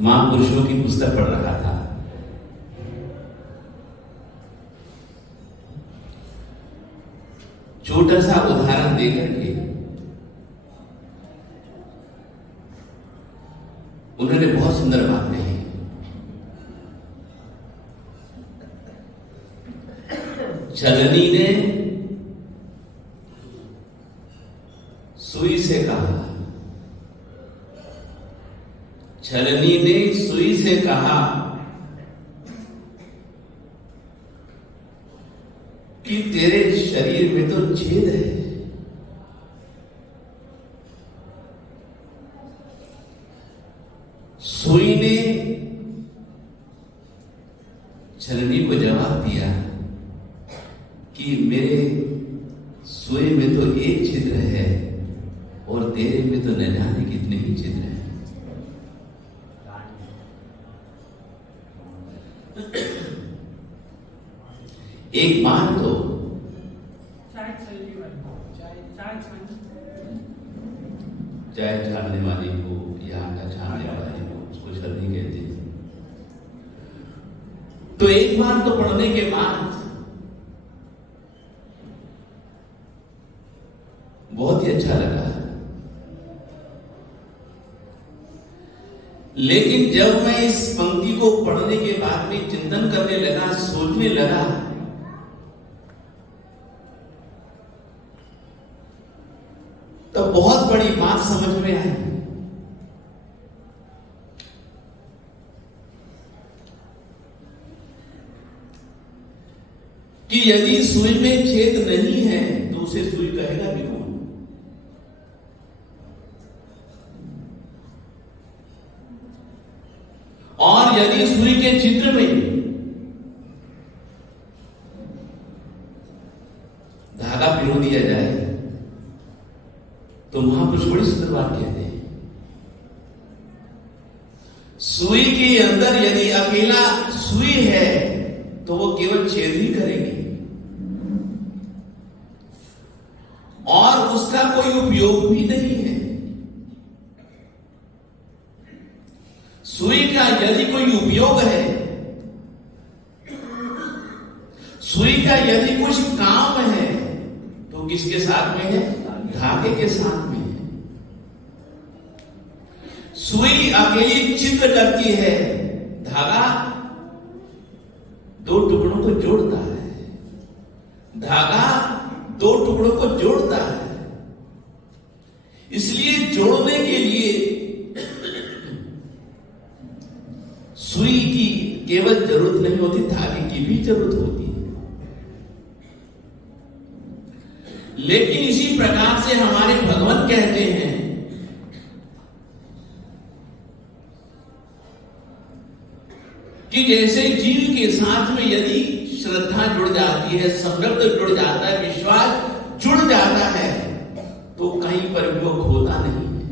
महापुरुषों की पुस्तक पढ़ रहा था। छोटा सा उदाहरण देकर के उन्होंने बहुत सुंदर बात कही। छलनी ने सुई से कहा, छलनी ने सुई से कहा कि तेरे शरीर में तो छेद है। सुई ने छलनी को जवाब दिया कि मेरे सुई में तो एक छिद्र है और तेरे में तो न जाने कितने ही छिद्र हैं। एक बार तो चाय छानने वाली को या आटा छानने वाली को उसको छलनी कहते हैं। तो एक बार तो पढ़ने के बाद बहुत ही अच्छा लगा, लेकिन जब मैं इस पंक्ति को पढ़ने के बाद में चिंतन करने लगा, सोचने लगा, तो बहुत बड़ी बात समझ में आई कि यदि सुई में छेद नहीं है तो उसे सुई कहेगा भी कौन? और यदि सुई के चित्र में धागा पिरो दिया जाए तो महापुरुष बड़ी सुंदर बात कहते हैं, सुई के अंदर यदि अकेला सुई है तो वो केवल छेद ही करेगी और उसका कोई उपयोग भी नहीं है। सुई का यदि कोई उपयोग है, सुई का यदि कुछ काम है तो किसके साथ में है? धागे के साथ में है। सुई अकेली छिद्र करती है, धागा दो टुकड़ों को जोड़ता है, धागा दो टुकड़ों को जोड़ता है। इसलिए जोड़ने के लिए सुई की केवल जरूरत नहीं होती, धागे की भी जरूरत होती है। लेकिन इसी प्रकार से हमारे भगवान कहते हैं कि जैसे जीव के साथ में यदि श्रद्धा जुड़ जाती है, संकल्प जुड़ जाता है, विश्वास जुड़ जाता है तो कहीं पर भी वो खोता नहीं है।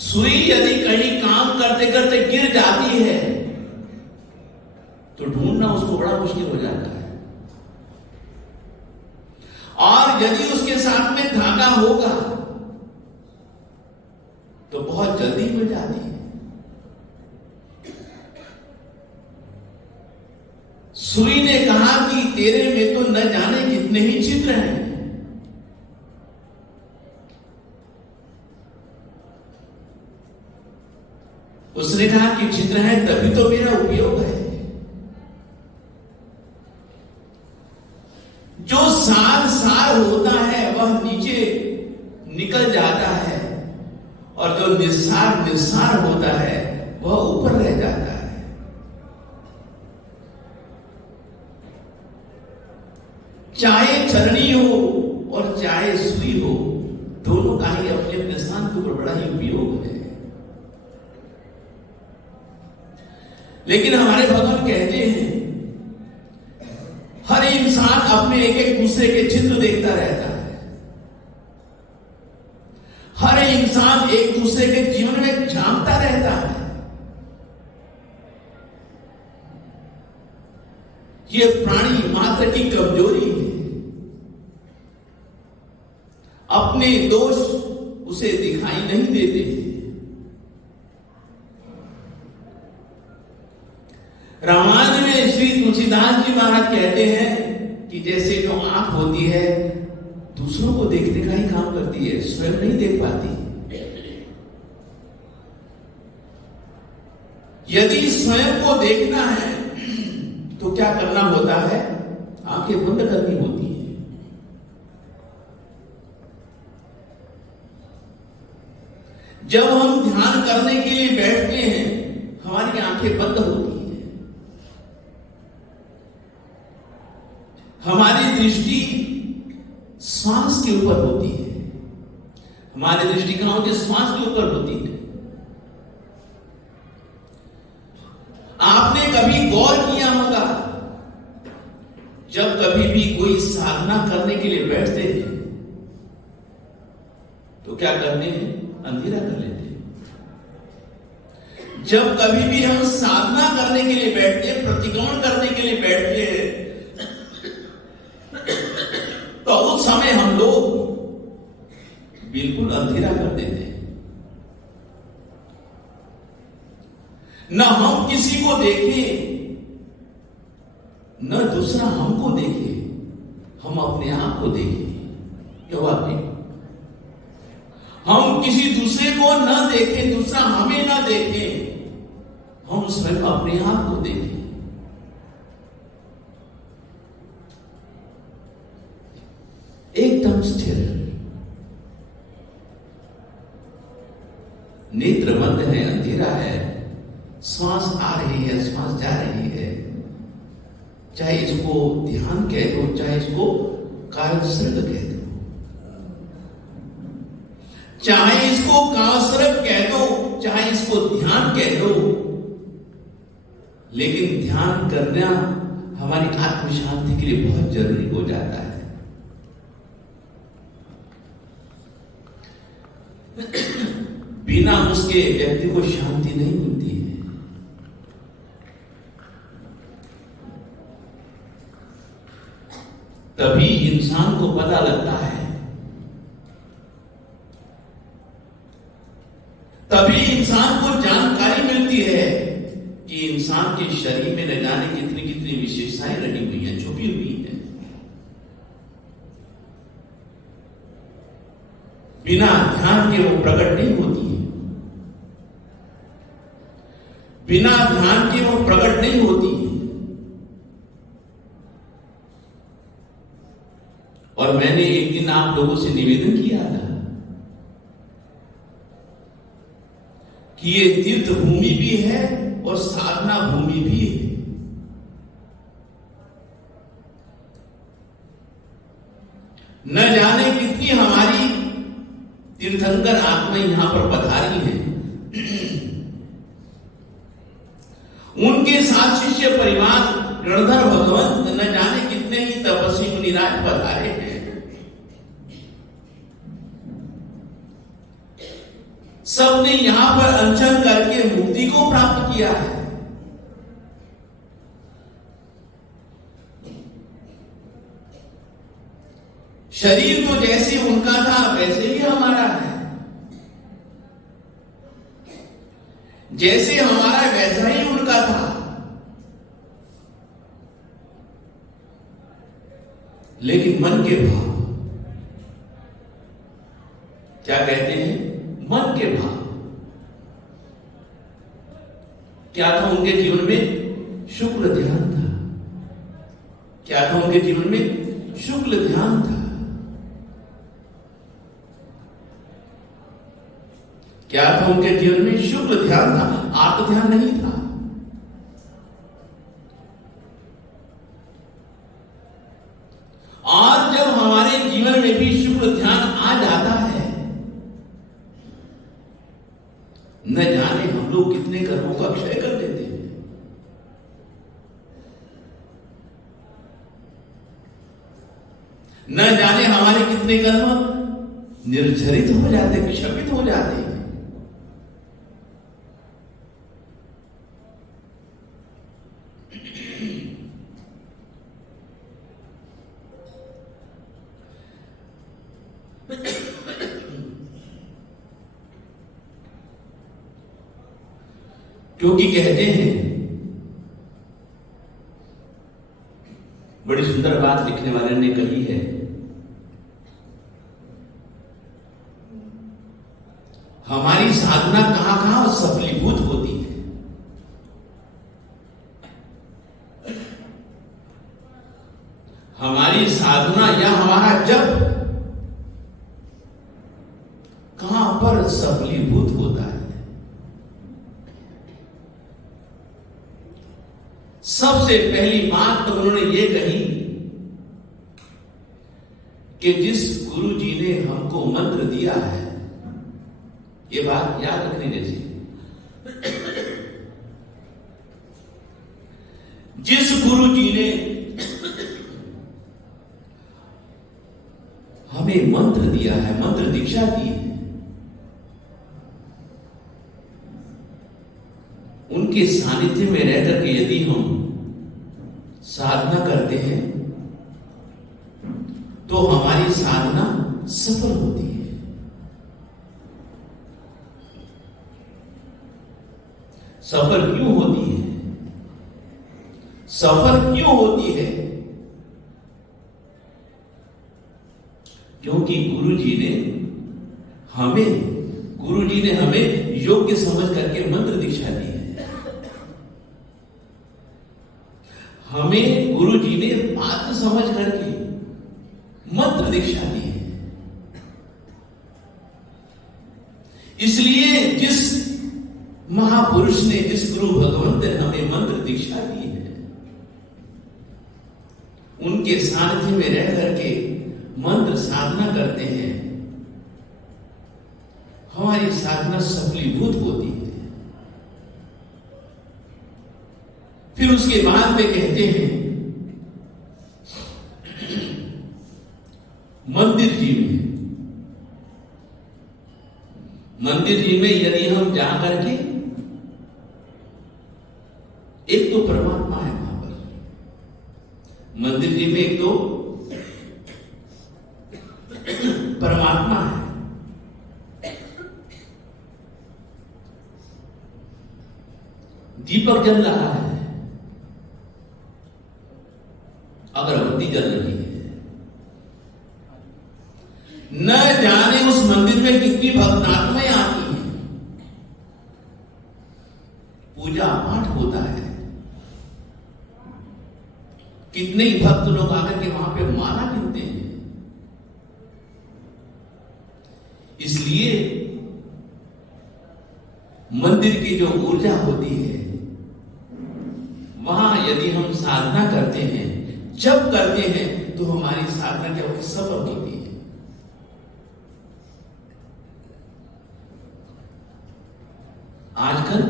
सुई यदि कहीं काम करते करते गिर जाती है तो ढूंढना उसको बड़ा मुश्किल हो जाता है, और यदि उसके साथ में धागा होगा तो बहुत जल्दी मिल जाती है। सुई ने कहा कि तेरे में तो न जाने कितने ही छिद्र हैं। उसने कहा कि छिद्र है तभी तो मेरा उपयोग है। जो सार सार होता है वह नीचे निकल जाता है और जो निस्सार निस्सार होता है वह ऊपर रह जाता है। चाहे छलनी हो और चाहे सुई हो, दोनों का ही अपने अपने स्थान के ऊपर बड़ा ही उपयोग है। लेकिन हमारे भगवान कहते हैं हर इंसान अपने एक एक दूसरे के चित्र देखता रहता है। हर इंसान एक दूसरे के जीवन में झांकता रहता है। ये प्राणी मात्र की कमजोरी है। अपने दोष उसे दिखाई नहीं देते। रामायण में श्री तुलसीदास जी महाराज कहते हैं कि जैसे जो आंख होती है दूसरों को देखने का ही काम करती है, स्वयं नहीं देख पाती। यदि स्वयं को देखना है तो क्या करना होता है? आंखें बंद करनी होती है। जब हम ध्यान करने के लिए बैठते हैं हमारी आंखें बंद होती हैं, हमारी दृष्टि श्वास के ऊपर होती है, हमारी दृष्टि कहां होती है? श्वास के ऊपर होती है। आपने कभी गौर किया होगा, जब कभी भी कोई साधना करने के लिए बैठते हैं तो क्या करते हैं? अंधेरा कर लेते हैं। जब कभी भी हम साधना करने के लिए बैठते हैं, प्रतिक्रमण करने के लिए बैठते हैं, तो उस समय हम लोग बिल्कुल अंधेरा कर देते हैं। न हम किसी को देखें न दूसरा हमको देखे, हम अपने आप को देखें। क्या बात नहीं? हम किसी दूसरे को न देखें, दूसरा हमें न देखे, हम स्वयं अपने आप को देखें। एकदम स्थिर, नेत्र बंद है, अंधेरा है, श्वास आ रही है, श्वास जा रही है। चाहे इसको ध्यान कह दो, चाहे इसको कायसर्ग कह दो, चाहे इसको कायसर्ग कह दो, चाहे इसको ध्यान कह दो, लेकिन ध्यान करना हमारी आत्म शांति के लिए बहुत जरूरी हो जाता है। बिना उसके व्यक्ति को शांति नहीं मिलती है। तभी इंसान को पता लगता है, तभी इंसान को जानकारी मिलती है कि इंसान के शरीर में न जाने कितनी कितनी विशेषताएं रही हुई हैं, छुपी हुई हैं। बिना ध्यान के वो प्रकट नहीं होती है, बिना ध्यान के वो प्रकट नहीं होती है। और मैंने एक दिन आप लोगों से निवेदन किया था कि ये तीर्थ भूमि भी है और साधना भूमि भी है। न जाने कितनी हमारी तीर्थंकर आत्माएं यहां पर पधारी हैं। उनके साथ शिष्य परिवार, गणधर भगवंत, न जाने कितने ही तपस्वी मुनिराज पधारे हैं। सबने यहां पर अनशन करके मुक्ति को प्राप्त किया है। शरीर तो जैसे उनका था वैसे ही हमारा है, जैसे हमारा वैसा ही उनका था। लेकिन मन के भाव, क्या कहते हैं? मन के भाव क्या था उनके जीवन में? शुक्ल ध्यान था। क्या था उनके जीवन में? शुक्ल ध्यान था। क्या था उनके जीवन में? शुक्ल ध्यान था, आत्म ध्यान नहीं था। और जब हमारे जीवन में भी शुक्ल ध्यान आ जाता है, न जाने हम लोग कितने कर्मों का क्षय कर देते हैं। न जाने हमारे कितने कर्म निर्झरित हो जाते, क्षपित हो जाते हैं। क्योंकि कहते हैं, बड़ी सुंदर बात लिखने वाले ने कही है, हमारी साधना कहां कहां सफलीभूत होती है। हमारी साधना या हमारा जप कहां पर सफलीभूत होता है। सबसे पहली बात तो उन्होंने ये कही कि जिस गुरु जी ने हमको मंत्र दिया है, ये बात याद रखनी जैसी, जिस गुरु जी ने हमें मंत्र दिया है, मंत्र दीक्षा दी है, उनके सानिध्य में रह करके यदि हम साधना करते हैं तो हमारी साधना सफल होती है। सफल क्यों होती है? सफल क्यों होती है? क्योंकि गुरु जी ने हमें योग्य समझ करके मंत्र दीक्षा दी है। हमें गुरु जी ने पात्र समझ करके मंत्र दीक्षा दी है। इसलिए जिस महापुरुष ने, जिस गुरु भगवंत ने हमें मंत्र दीक्षा दी है, उनके सानिध्य में रह करके मंत्र साधना करते हैं, हमारी साधना सफलीभूत होती है। फिर उसके बाद में कहते हैं, मंदिर जी में यदि हम जाकर के, एक तो परमात्मा है वहां पर, मंदिर जी में एक तो परमात्मा है, दीपक जल रहा है, अगरबत्ती जल रही है, न जाने उस मंदिर में कितनी भक्तात्माएं आती हैं, पूजा पाठ होता है, कितने ही भक्त लोग आकर के वहां पे माला गिनते हैं। इसलिए मंदिर की जो ऊर्जा होती है, वहां यदि हम साधना करते हैं, जब करते हैं, तो हमारी साधना क्या होती, सफल होती है। आजकल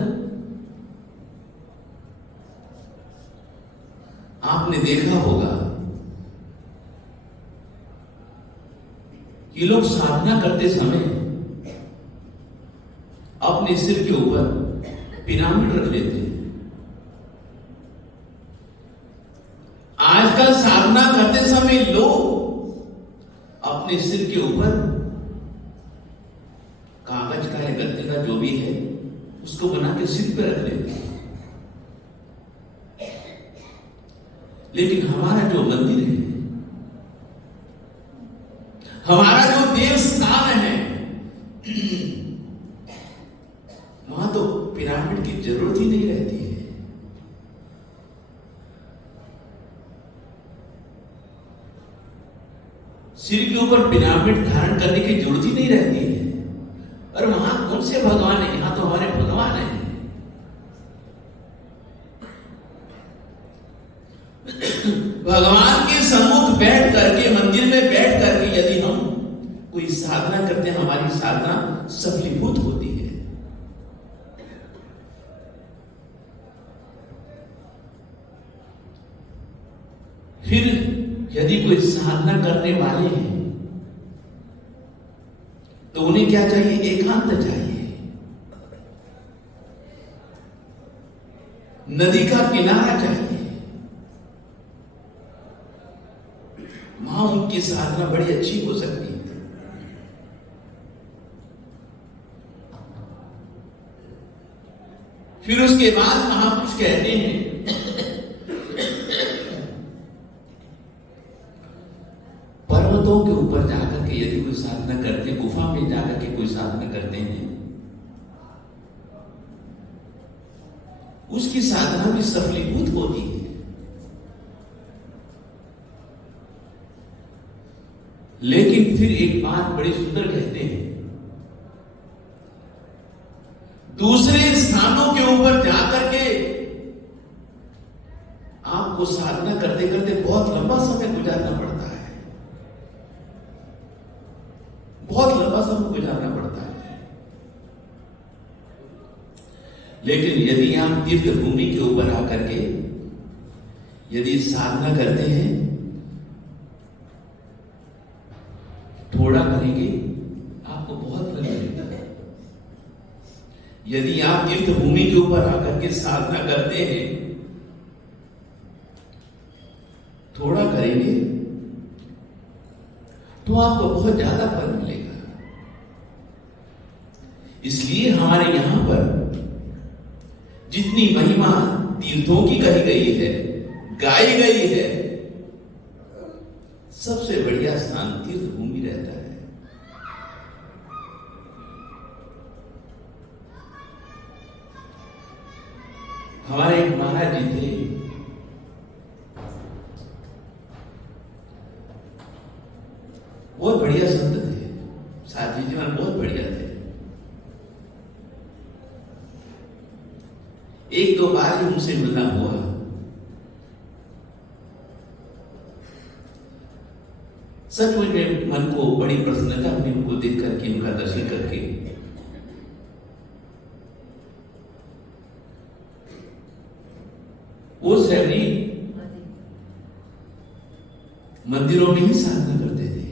आपने देखा होगा कि लोग साधना करते समय अपने सिर के ऊपर पिरामिड रख लेते हैं। आजकल साधना करते समय लोग अपने सिर के ऊपर कागज का या गत्ते का जो भी है उसको बना के सिर पे रख लेते हैं। लेकिन हमारा जो मंदिर है, हमारा जो देव स्थान है, वहां तो पिरामिड की जरूरत ही नहीं रहती है। सिर के ऊपर पिरामिड धारण करने की जरूरत ही नहीं रहती है। और वहां कौन से भगवान है? यहां तो हमारे भगवान है। भगवान के सम्मुख बैठ करके, मंदिर में बैठ करके यदि हम कोई साधना करते हैं, हमारी साधना सफलीभूत होती है। फिर यदि कोई साधना करने वाले हैं तो उन्हें क्या चाहिए? एकांत चाहिए। नदी का किनारा चाहिए, वहां उनकी साधना बड़ी अच्छी हो सकती है। फिर उसके बाद महापुरुष कहते हैं पर्वतों के ऊपर जाकर के यदि कोई साधना करते हैं, गुफा में जाकर के कोई साधना करते हैं, उसकी साधना भी सफलीभूत होती है। लेकिन फिर एक बात बड़ी सुंदर कहते हैं, दूसरे स्थानों के ऊपर जाकर के आपको साधना करते करते बहुत लंबा समय गुजारना पड़ता है, बहुत लंबा समय गुजारना पड़ता है। लेकिन यदि आप तीर्थ भूमि के ऊपर आकर के यदि साधना करते हैं, थोड़ा करेंगे आपको बहुत फल मिलेगा। यदि आप तीर्थ भूमि के ऊपर आकर के साधना करते हैं, थोड़ा करेंगे तो आपको बहुत ज्यादा फल मिलेगा। इसलिए हमारे यहां पर जितनी महिमा तीर्थों की कही गई है, गाई गई है, सबसे बढ़िया स्थान तीर्थ भूमि रहता है। हमारे एक महाराज जी थे, बहुत बढ़िया संत थे, साथी जीवन बहुत बढ़िया थे। एक दो बार ही उनसे मिलना हुआ। सचमुच में मन को बड़ी प्रसन्नता हुई उनको देख करके, उनका दर्शन करके। वो सैनी मंदिरों में ही साधना करते थे।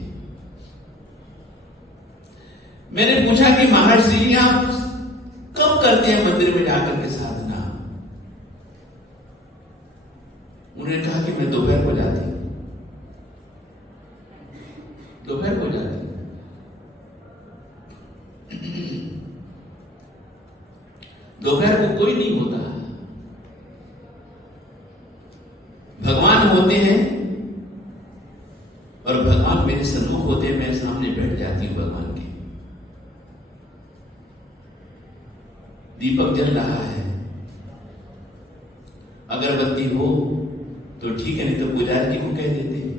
मैंने पूछा कि महाराज जी आप कब करते हैं मंदिर में जाकर के साधना? उन्होंने कहा कि मैं दोपहर को जाती हूं, दोपहर को जाती हूं। दोपहर को कोई नहीं होता, भगवान होते हैं और भगवान मेरे सम्मुख होते हैं, मैं सामने बैठ जाती हूं भगवान के। दीपक जल रहा है, अगरबत्ती हो तो ठीक है, नहीं तो पुजारी जी को कह देते हैं।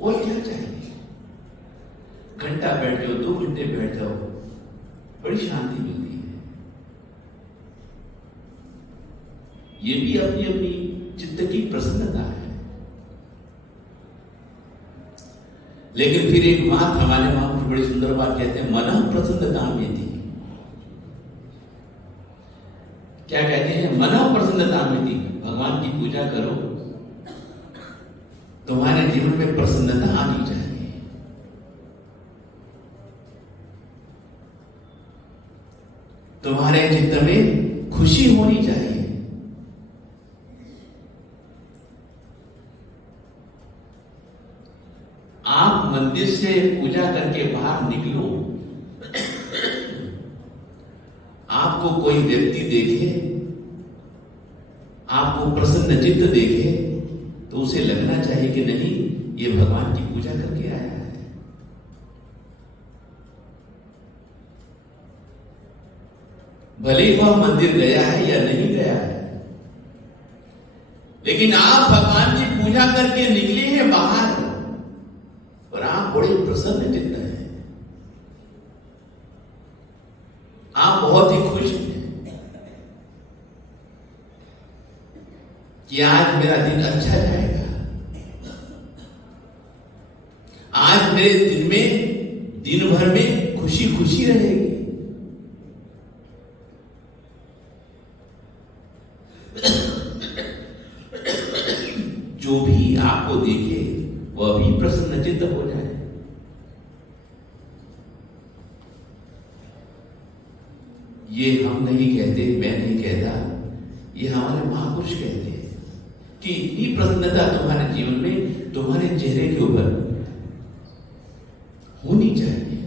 और क्या चाहिए? घंटा बैठ जाओ, 2 घंटे बैठ जाओ, बड़ी शांति मिलती है। ये भी अपनी अपनी चित्त की प्रसन्नता है। लेकिन फिर एक बात हमारे महापुरुष बड़ी सुंदर बात कहते हैं, मन प्रसन्नता में थी। क्या कहते हैं? मन प्रसन्नता में थी। भगवान की पूजा करो, तुम्हारे जीवन में प्रसन्नता आनी चाहिए। तुम्हारे चित्त में खुशी होनी चाहिए। आप मंदिर से पूजा करके बाहर निकलो, आपको कोई व्यक्ति देखे, आपको प्रसन्न चित्त देखे, तो उसे लगना चाहिए कि नहीं, ये भगवान की पूजा करके आया है। भले वह मंदिर गया है या नहीं गया है, लेकिन आप भगवान की पूजा करके निकले हैं बाहर और आप बड़े प्रसन्न चित्त हैं, आप बहुत ही खुश हैं कि आज मेरा दिन अच्छा जाएगा, आज मेरे दिन में, दिन भर में खुशी खुशी रहेगी। जो भी आपको देखे वह भी प्रसन्नचित्त हो जाए। ये हम नहीं कहते, मैं नहीं कहता, ये हमारे महापुरुष कहते हैं कि इतनी प्रसन्नता तुम्हारे जीवन में, तुम्हारे चेहरे के ऊपर होनी चाहिए।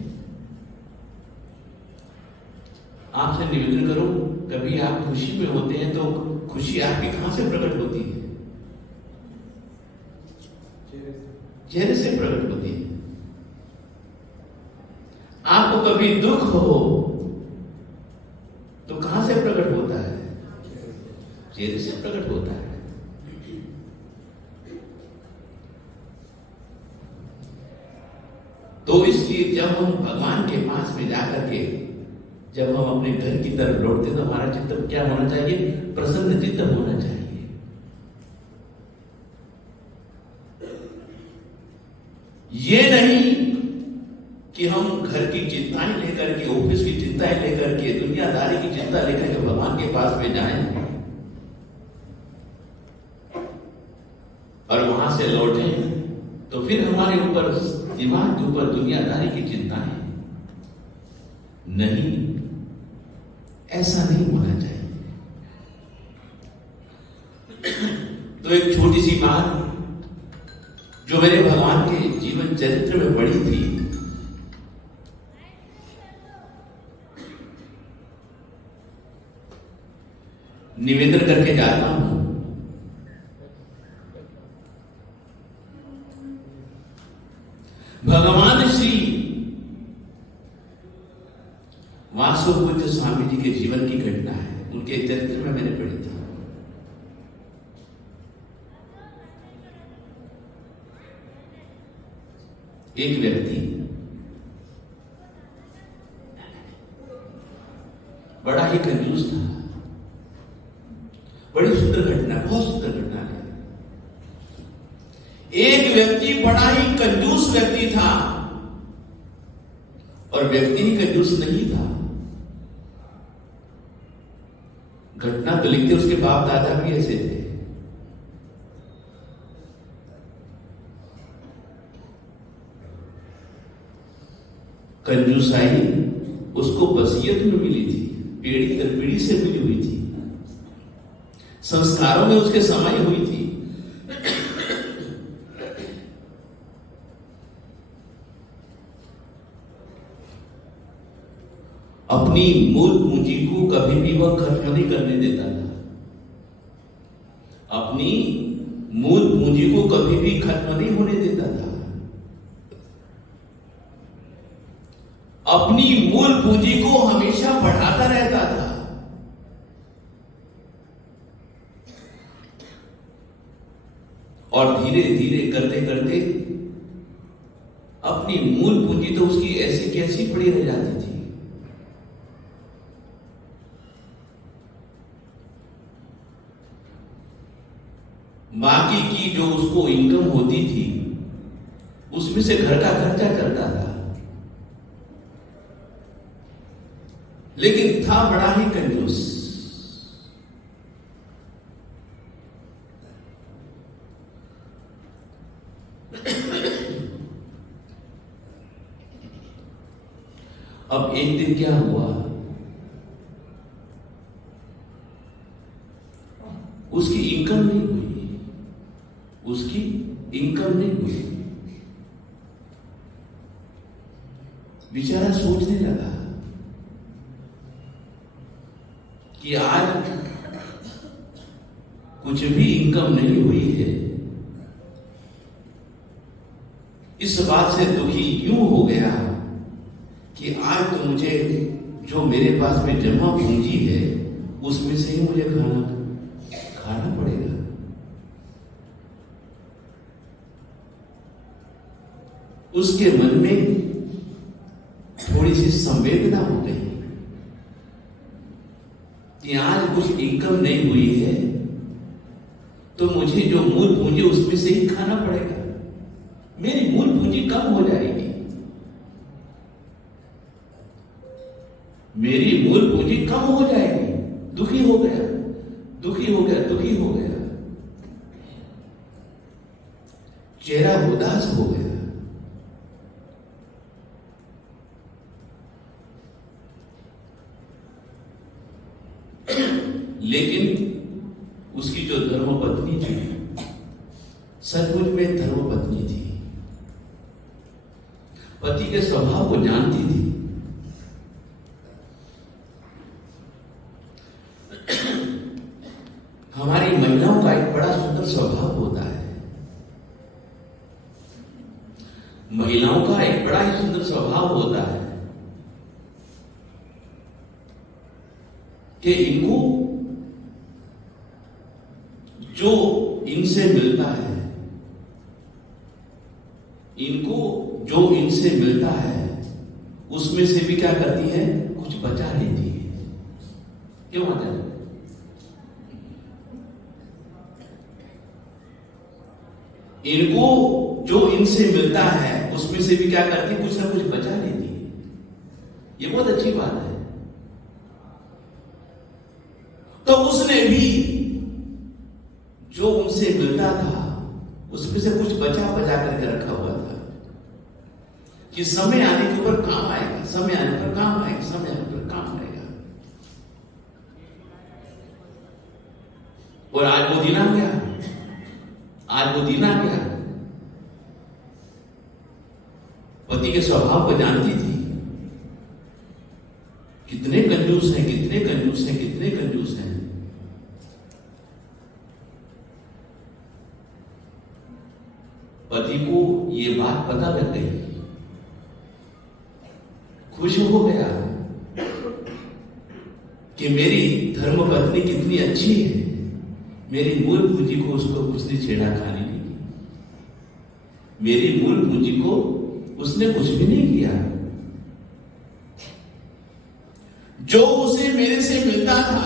आपसे निवेदन करूं, कभी आप खुशी में होते हैं तो खुशी आपकी कहां से प्रकट होती है? चेहरे से प्रकट होती है। आपको कभी दुख हो तो कहां से प्रकट होता है? चेहरे से प्रकट होता है। तो इसलिए जब हम भगवान के पास में जाकर के जब हम अपने घर की तरफ लौटते तो हमारा चित्त क्या होना चाहिए? प्रसन्न चित्त होना चाहिए। ये नहीं कि हम घर की चिंताएं लेकर के, ऑफिस की चिंताएं लेकर के, दुनियादारी की चिंता लेकर के भगवान के पास में जाएं और वहां से लौटे तो फिर हमारे ऊपर, दिमाग के ऊपर दुनियादारी की चिंताएं नहीं। ऐसा नहीं होना चाहिए। तो एक छोटी सी बात जो मेरे भगवान के जीवन चरित्र में पड़ी थी, निवेदन करके जाता हूं। भगवान श्री वासु पूज्य स्वामी जी के जीवन की घटना है, उनके चरित्र में मैंने पढ़ी थी। एक व्यक्ति बड़ा ही कंजूस था। बड़ी सुंदर घटना, बहुत सुंदर घटना है। एक व्यक्ति बड़ा ही कंजूस व्यक्ति था और व्यक्ति ही कंजूस नहीं था। घटना तो लिखते उसके बाप दादा भी ऐसे थे। कंजूसाई उसको वसीयत में मिली थी, पीढ़ी दर पीढ़ी से मिली हुई थी, संस्कारों में उसके समाई हुई थी। अपनी मूल पूंजी को कभी भी वह खत्म नहीं करने देता था। अपनी मूल पूंजी को कभी भी खत्म नहीं होने देता था। अपनी मूल पूंजी को हमेशा बढ़ाता रहता था। और धीरे धीरे करते करते अपनी मूल पूंजी तो उसकी ऐसी कैसी पड़ी रह जाती थी। बाकी की जो उसको इनकम होती थी उसमें से घर का खर्चा करता था, लेकिन था बड़ा ही कंजूस। अब एक दिन क्या हुआ, उसकी इनकम नहीं हुई, उसकी इनकम नहीं हुई। बेचारा सोचने लगा कि आज कुछ भी इनकम नहीं हुई है। इस बात से दुखी क्यों हो गया कि आज तो मुझे जो मेरे पास में जमा पूंजी है उसमें से ही मुझे खाना पड़ेगा। उसके मन में थोड़ी सी संवेदना हो गई कि आज कुछ इनकम नहीं हुई है तो मुझे जो मूल पूंजी उसमें से ही खाना पड़ेगा, मेरी मूल पूंजी कम हो जाएगी, मेरी मूल पूंजी कम हो जाएगी। दुखी हो गया, दुखी हो गया, दुखी हो गया, चेहरा उदास हो गया। लेकिन उसकी जो धर्मपत्नी थी, सचमुच में धर्मपत्नी थी, पति के स्वभाव को जानती थी। महिलाओं का एक बड़ा ही सुंदर स्वभाव होता है कि इनको जो इनसे मिलता है, उसमें से भी क्या करती है, कुछ बचा लेती है। क्यों होता है? इनको जो इनसे मिलता है उसमें से भी क्या करती है, कुछ ना कुछ बचा लेती है। ये बहुत अच्छी बात है। तो उसने भी जो उनसे मिलता था उसमें से कुछ बचा करके रखा हुआ था कि समय आने के ऊपर काम आएगा, समय आने पर काम आएगा, समय आने पर काम आएगा। और आज वो दिन आ गया, पति के स्वभाव को जानती थी। कितने कंजूस हैं। पति को ये बात पता लग गई, खुश हो गया कि मेरी धर्मपत्नी कितनी अच्छी है, मेरी मूल पूंजी को उसको उसने छेड़खानी नहीं की, मेरी मूल पूंजी को उसने कुछ भी नहीं किया। जो उसे मेरे से मिलता था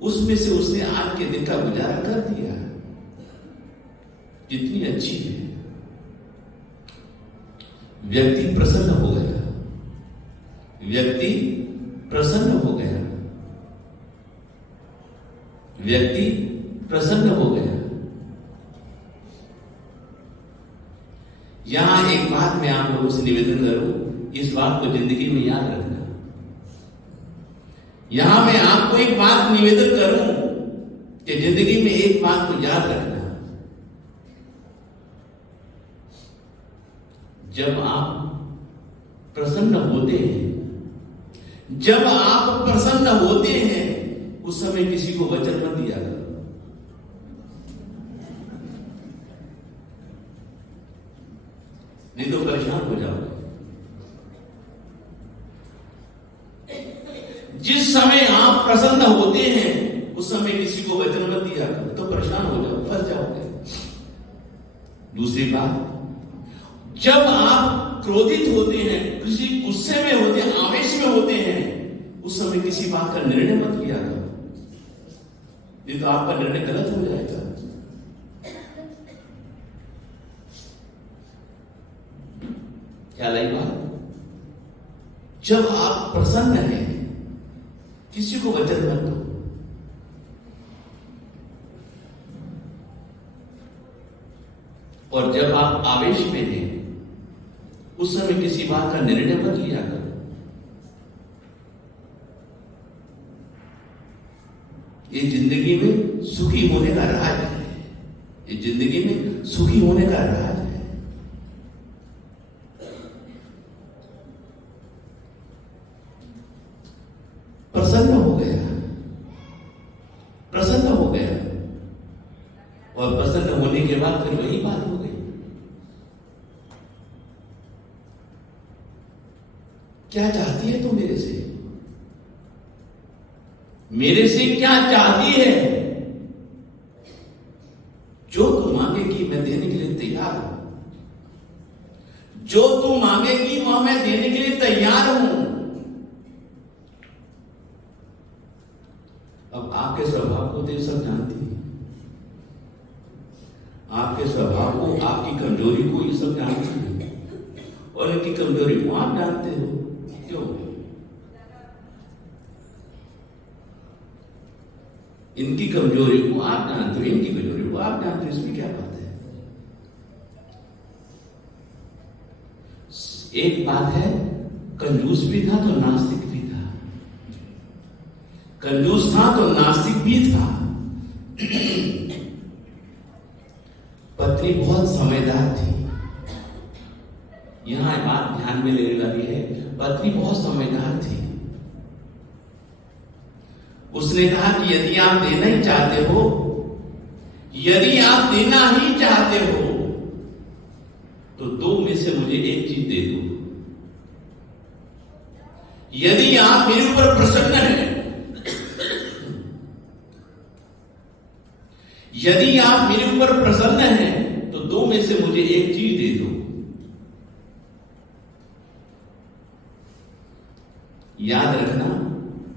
उसमें से उसने आज के दिन का गुजारा कर दिया। कितनी अच्छी है। व्यक्ति प्रसन्न हो गया, व्यक्ति प्रसन्न हो गया। यहां एक बात मैं आप लोगों से निवेदन करूं, इस बात को जिंदगी में याद रखना। यहां मैं आपको एक बात निवेदन करूं कि जिंदगी में एक बात को याद रखना। जब आप प्रसन्न होते हैं, उस समय किसी को वचन मत दिया करो। नहीं तो परेशान हो जाओगे। जिस समय आप प्रसन्न होते हैं उस समय किसी को वचन मत दिया करो, तो परेशान हो जाओगे, फंस जाओगे। दूसरी बात, जब आप क्रोधित होते हैं, किसी गुस्से में होते हैं, आवेश में होते हैं, उस समय किसी बात का निर्णय मत लिया करो, नहीं तो आपका निर्णय गलत हो जाएगा। क्या लाई बात? जब आप प्रसन्न हैं किसी को वचन मत दो। और जब आप आवेश में हैं उस समय किसी बात का निर्णय मत लिया करो। ये जिंदगी में सुखी होने का राज है। ये जिंदगी में सुखी होने का राज है। प्रसन्न हो गया और प्रसन्न होने के बाद फिर वही बात हो गई। क्या चाहती है तू मेरे से? क्या चाहती है? जो तू मांगेगी मैं देने के लिए तैयार हूं। जो तू मांगेगी वह मैं देने के लिए तैयार हूं। अब आपके स्वभाव को तो सब जानती है, आपके स्वभाव को, आपकी कमजोरी को ये सब जानती है, और इनकी कमजोरी को आप जानते हो। क्यों? इनकी कमजोरी को आप जानते हो, इनकी कमजोरी को आप जानते हो, इसमें क्या बात है? एक बात है, कंजूस भी था तो नास्तिक भी था, कंजूस था तो नास्तिक भी था। पत्नी बहुत समझदार थी। यहां बात ध्यान में लेने वाली है। पत्नी बहुत समझदार थी। उसने कहा कि यदि आप देना ही चाहते हो तो दो में से मुझे एक चीज दे दो। यदि आप मेरे ऊपर प्रसन्न हैं, यदि आप मेरे ऊपर प्रसन्न हैं, तो दो में से मुझे एक चीज दे दो। याद रखना,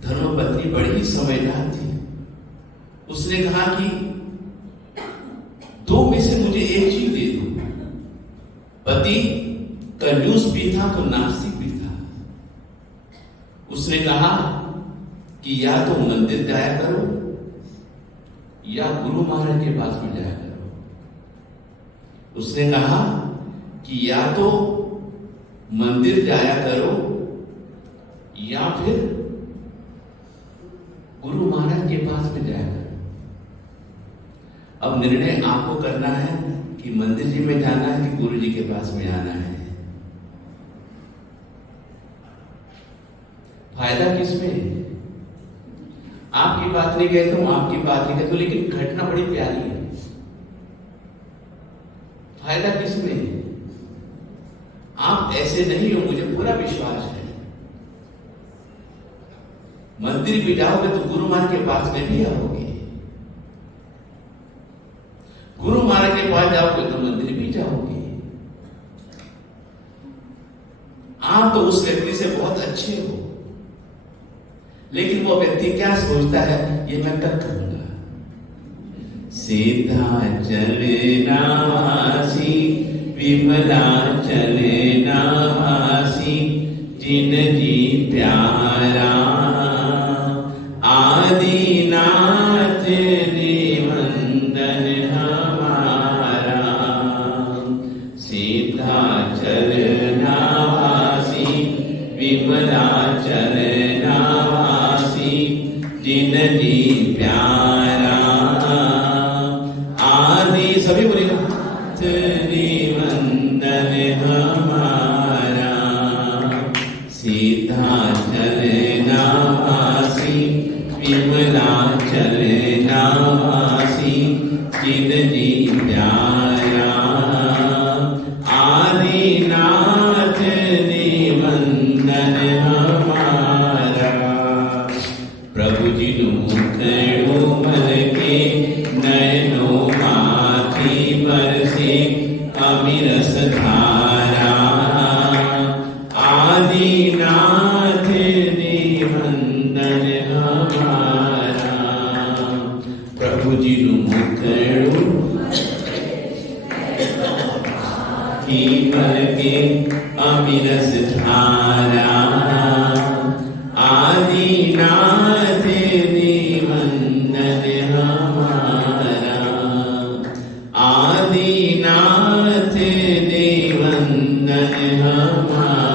धर्मपत्नी बड़ी ही समझदार थी। उसने कहा कि दो में से मुझे एक चीज दे दो। पति कंजूस भी था तो नास्तिक भी था। उसने कहा कि या तो मंदिर जाया करो या गुरु महाराज के पास में जाया करो। उसने कहा कि या तो मंदिर जाया करो या फिर गुरु महाराज के पास में जाया करो। अब निर्णय आपको करना है कि मंदिर जी में जाना है कि गुरु जी के पास में आना है। फायदा किसमें? आपकी बात नहीं कहता हूं, आपकी बात नहीं कहता हूं, लेकिन घटना बड़ी प्यारी है। फायदा किसमें? आप ऐसे नहीं हो, मुझे पूरा विश्वास है। मंदिर भी जाओगे तो गुरु महाराज के पास में भी आओगे, गुरु महाराज के पास जाओगे तो मंदिर भी जाओगे। आप तो उस व्यक्ति से बहुत अच्छे हो, लेकिन वो व्यक्ति क्या सोचता है, ये मैं कब करूंगा। सीधा चलना वासी, विमला चलना वासी, जिन जी प्यारा, आदिनाथ निवंदन हमारा। सीधा चलना वासी, विमला चलना वासी, जिन जी प्यारा, आदि सभी बोलेगा निवंदन हमारा। सीधा चलना वासी, विमला चलना वासी, जिन जी प्यारा, आदिनाथ निवंदन हमारा। प्रभु जी मुखड़ो मल के, नयनो माथी बरसे अमिरस धारा, आदिनाथ निवंदन हमारा। प्रभु जी मुखड़ो की बल के अमिरस धारा, आदिनाथ निवंदन हमारा, आदिनाथ निवंदन हमारा।